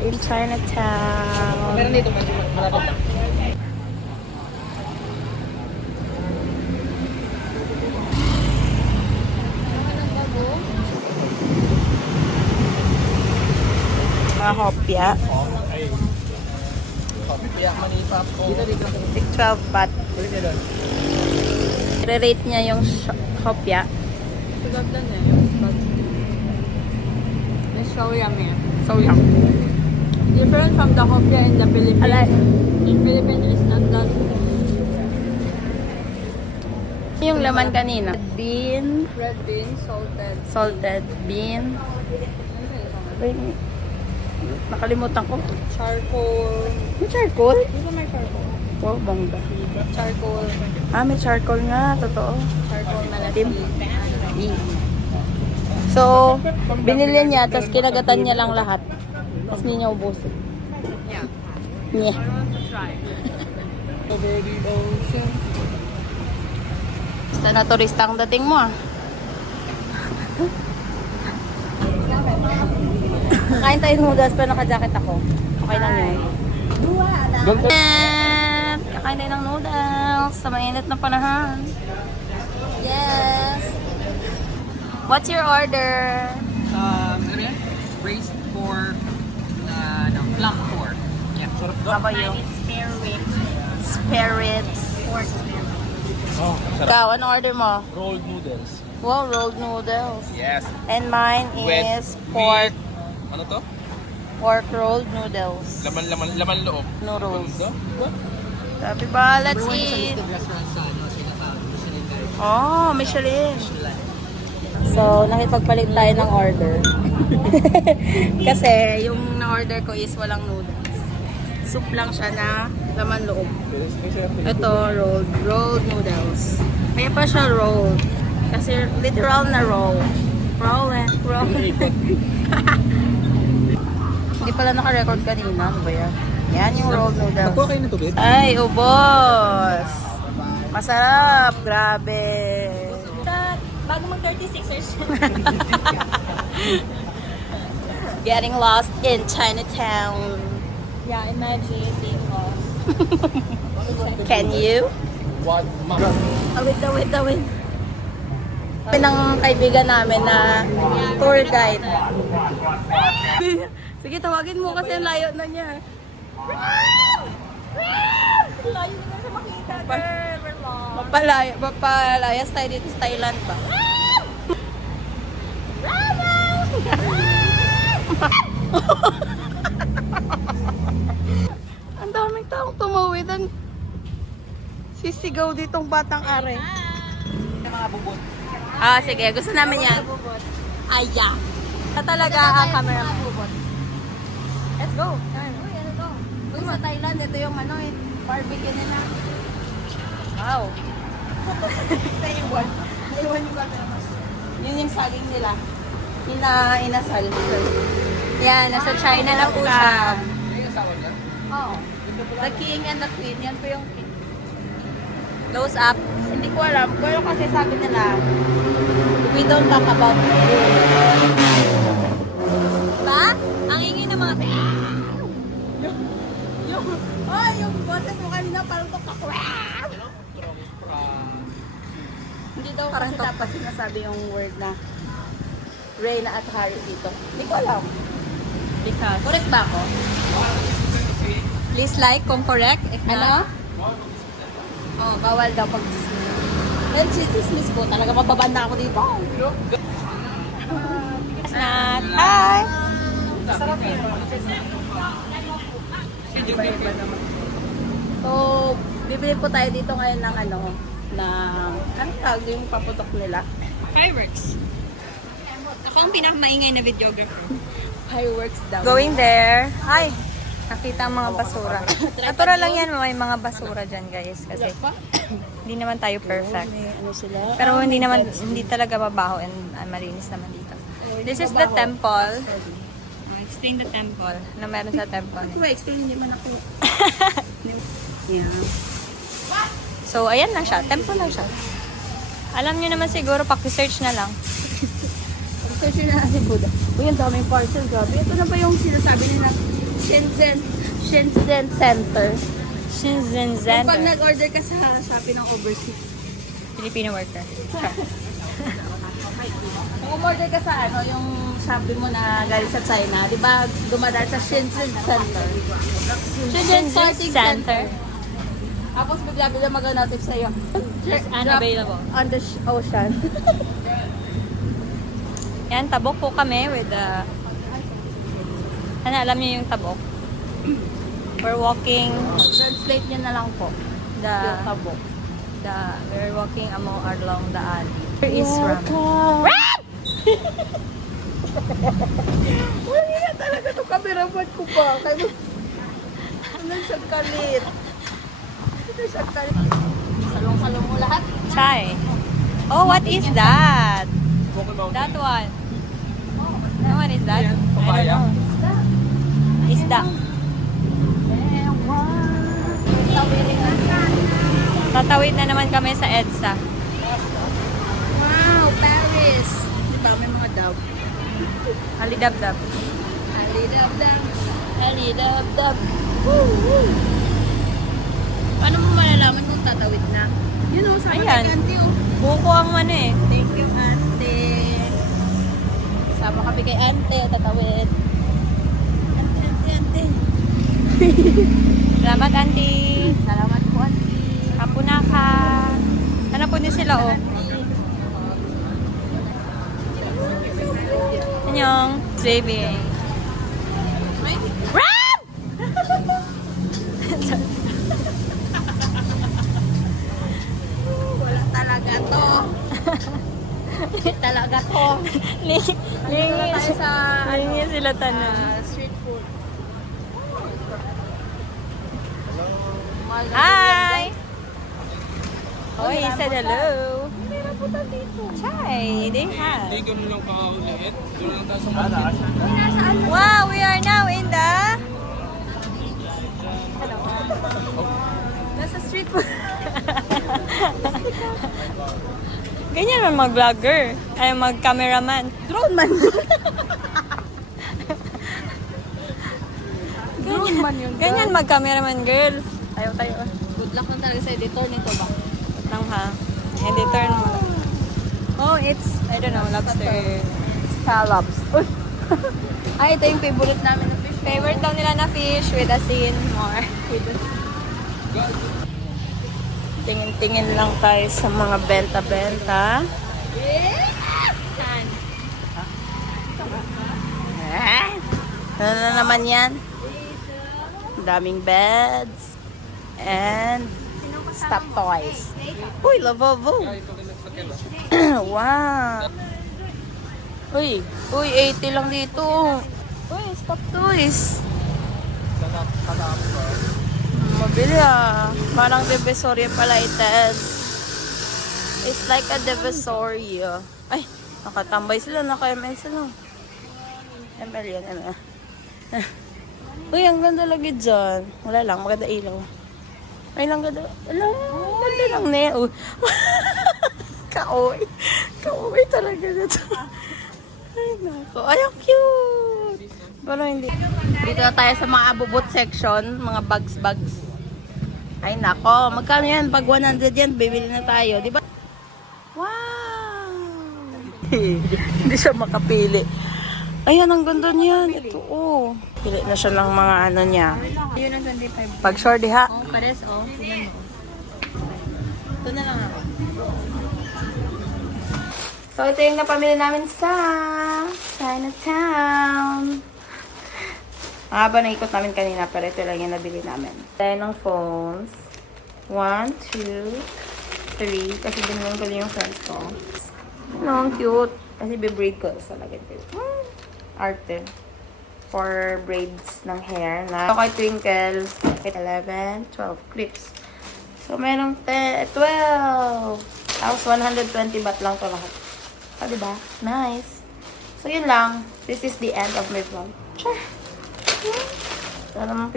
We're in Chinatown. Meron dito, malapit lang. Mga hopya. Kaya manipa po. Dito. Tig 12 baht. Dito. I-rate niya yung hopya. Sigap lang eh. It's so yummy. So yum. Different from the hopya in the Philippines. Alay. In Philippines, it's not that. Yung laman kanina. Bean. Red bean, Salted bean. Wait, nakalimutan ko. charcoal. May charcoal? Dito may charcoal. Wow, bangga. Charcoal. Ah, may charcoal nga. Totoo. Charcoal na Tim. So, binili niya, tapos kinagatan niya lang lahat. Tapos hindi niya ubusin. Yeah. Nye. I want to try. Over the ocean. Basta na turista ang dating mo ah. Kain tayo noodles pero naka-jacket ako. Okay lang yun. And kakain tayo ng noodles sa mainit na panahon. Yes! What's your order? Ano yan? Braised pork na plum pork. Yeah, sarap doon. How about you? Spare ribs. Spare ribs. Pork spare ribs. Oh, sarap. Ikaw, ano order mo? Rolled noodles. Wow, rolled noodles. Yes. And mine is pork Ano to? rolled noodles. Laman loob. Noodles. Ano to? Sabi ba, let's eat. Restaurant sa Michelin Guide. Oh, Michelin. So, nakipagpalit tayo ng order. Kasi, yung na-order ko is walang noodles. Soup lang siya na laman loob. Ito, rolled noodles. Kaya pa siya rolled. Kasi literal na roll. Roll. Hindi pala naka-record kanina. Ano ba yan? Yan yung rolled noodles. Nakuha kayo ng tubig? Ay, ubos! Masarap! Grabe! Bago mag 36ers. Getting lost in Chinatown. Yeah, imagine being lost. Can you? What? Awit. Ng kaibigan namin na tour guide. Sige, tawagin mo kasi ang layo na niya. Layo na siya makita, girl. We're lost. Mapalayas tayo dito sa Thailand pa. Ang daming taong tumawid. Sisigaw ditong batang are. Yung mga bubot. Ah, sige. Gusto namin yan. Aya. Ito talaga ang camera. Let's go. Uy, sa Thailand, ito yung ano eh. Barbecue nila. Wow. Naiwan yung camera. Yun yung saging nila. Inasal. Yan, nasa China na po siya. Ay, asawa niya? Oo. The king and the queen. Yan po yung king. Close up. Hindi ko alam. Pero kasi sabi nila, we don't talk about food. Diba? Ang ingay ng mga yung boses mo kanina parang hindi daw kasi dapat sinasabi yung word na Reyna at Harry dito. Hindi ko alam. Because. Correct ba ako? Please like kung correct. If Ano? Oh, bawal daw pag then chismis ko. Talaga mababanda ako dito. not. Hi! Sarap yun. Iba-iba naman. So, bibili po tayo dito ngayon ng ano, anong tawag yung paputok nila? Fireworks. Ako ang pinakamaingay na videographer. Fireworks daw. Going there. Hi! Nakita ang mga basura. Natural lang yan, may mga basura dyan guys. Kasi hindi naman tayo perfect. May ano sila. Pero hindi talaga mabaho and malinis naman dito. This is the temple. Explain the temple. Na meron sa temple. Explain hindi man ako. Yeah. So, ayan lang siya. Temple lang siya. Alam nyo naman siguro, paki-search na lang. Search na natin Buddha. Uy, ang daming parcel. Grabe. Ito na ba yung sinasabi nila Shenzhen Center. Shenzhen Pag Center. nag-order ka sa Shopee ng overseas. Filipino worker. Kung umorder ka sa ano, yung Shopee mo na galing sa China, di ba dumadaan sa Shenzhen Center? Shenzhen Sorting Center. Tapos bigla-bigla mag-notify sa'yo. Unavailable. On the ocean. Yan, tabok po kami with the... Ano, alam niyo yung tabok? We're walking Translate nyo na lang po. the... Yung tabok. We're walking along the alley. There is ramen. Wala na talaga ito cameraman ko ba? Kaya ano siya kalit? Ito siya kalit. Salong-salong mo lahat. Chai. Oh, what is that? That one. That one is that? I don't know. Isda. Tatawid na naman kami sa EDSA. Wow, Paris! Di ba may mga dab? Halidabdab. Alidab-dab. Alidab-dab. Paano mo malalaman kung tatawid na? You know, sa Ayan. Alicante, oh. Buko ang ano eh. Thank you, ate. Sama kami kay Ante, tatawid. Ante. Salamat, auntie. Salamat po, Ante. Kapunaka. Ano po niyo sila, oh? Anyong. Saving. Ram! Wala talaga to. Talaga to. Lingi sila tanong. Street food. Hi! Oh, he said hello. Chai, they have. Hindi ganun lang kaulit. Doon lang tayo sa market. Wow, we are now in the... Nasa street food. Ganyan man mag-vlogger. Ay, mag-cameraman. Drone man. Drone man yun. Ganyan mag-cameraman, girl. Tayo. Good luck lang talaga sa editor nito ba? Lang ha. Editor naman. Oh, it's, I don't know, lobster. Scallops. Uy. Ay, ito yung favorite namin na fish. Favorite daw nila na fish with asin, more. Tingin-tingin lang tayo sa mga benta-benta. Ano na naman yan? Daming beds. And stuffed toys. Uy, lavabo. Wow. Uy, 80 lang dito. Uy, stuffed toys. Mabili ah. Parang Divisoria pala ito. It's like a Divisoria. Ay, nakatambay sila. Naka-ML sila. ML yan, ML. Uy, ang ganda lagi dyan. Wala lang, maganda ilaw. Ay, lang ganda. Alam, ganda lang ne. Oh. Kaoy. Kaoy talaga dito. Ay, nako. Ay, ang cute. Pero hindi. Dito na tayo sa mga abubot section. Mga bags. Ay, nako. Magkano yan? Pag 100 yan, bibili na tayo. Di ba? Wow! Hindi siya makapili. Ayan, ang ganda niyan. Ito, oh. Pili na siya ng mga ano niya. Yun ang 25. Pag sure diha. Oh, pares, oh. Tignan mo. Ito na lang ako. So, ito yung napamili namin sa Chinatown. Haba na ikot namin kanina, pero ito lang yung nabili namin. Tayo ng phones. 1, 2, 3. Kasi binunong ko yung friends ko. No, ang cute. Kasi be-braid ko sa lagay ko. Arte. For braids ng hair na kay Twinkle. 11, 12 clips. So, merong 12. Tapos 120 baht lang to lahat. O, diba? Nice. So, yun lang. This is the end of my vlog. Sure. Ito naman